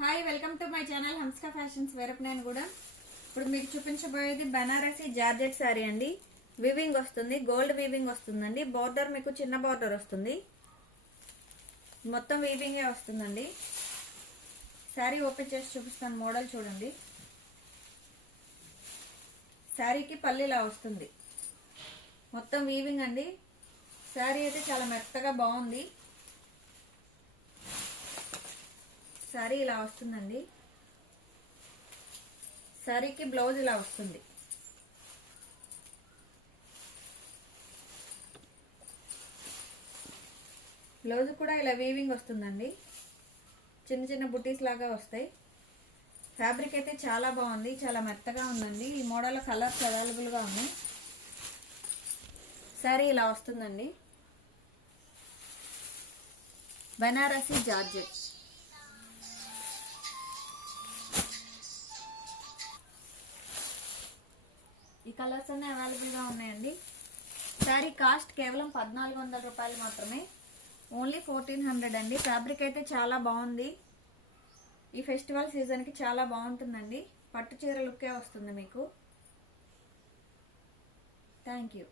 Hi, welcome to my channel హంస్కా fashions వేరపనేని కూడా. ఇప్పుడు మీకు చూపించబోయేది బనారసి జార్జెట్ శారీ అండి. వీవింగ్ వస్తుంది, గోల్డ్ వీవింగ్ వస్తుందండి. బోర్డర్ మీకు చిన్న బోర్డర్ వస్తుంది, మొత్తం వీవింగే వస్తుందండి. శారీ ఓపెన్ చేసి చూపిస్తాను, మోడల్ చూడండి. శారీకి పళ్ళు ఇలా వస్తుంది, మొత్తం వీవింగ్ అండి. శారీ అయితే చాలా మెత్తగా బాగుంది. శారీ ఇలా వస్తుందండి. శారీకి బ్లౌజ్ ఇలా వస్తుంది. బ్లౌజ్ కూడా ఇలా వీవింగ్ వస్తుందండి, చిన్న చిన్న బుటీస్ లాగా వస్తాయి. ఫ్యాబ్రిక్ అయితే చాలా బాగుంది, చాలా మెత్తగా ఉందండి. ఈ మోడల్ కలర్స్ అవైలబుల్గా ఉన్నాయి. శారీ ఇలా వస్తుందండి. బనారసి జార్జెట్. ఈ కలర్స్ అన్నీ అవైలబుల్గా ఉన్నాయండి. శారీ కాస్ట్ కేవలం 1400 రూపాయలు మాత్రమే, ఓన్లీ 1400 అండి. ఫ్యాబ్రిక్ అయితే చాలా బాగుంది. ఈ ఫెస్టివల్ సీజన్కి చాలా బాగుంటుందండి. పట్టు చీర లుక్కే వస్తుంది మీకు. Thank you.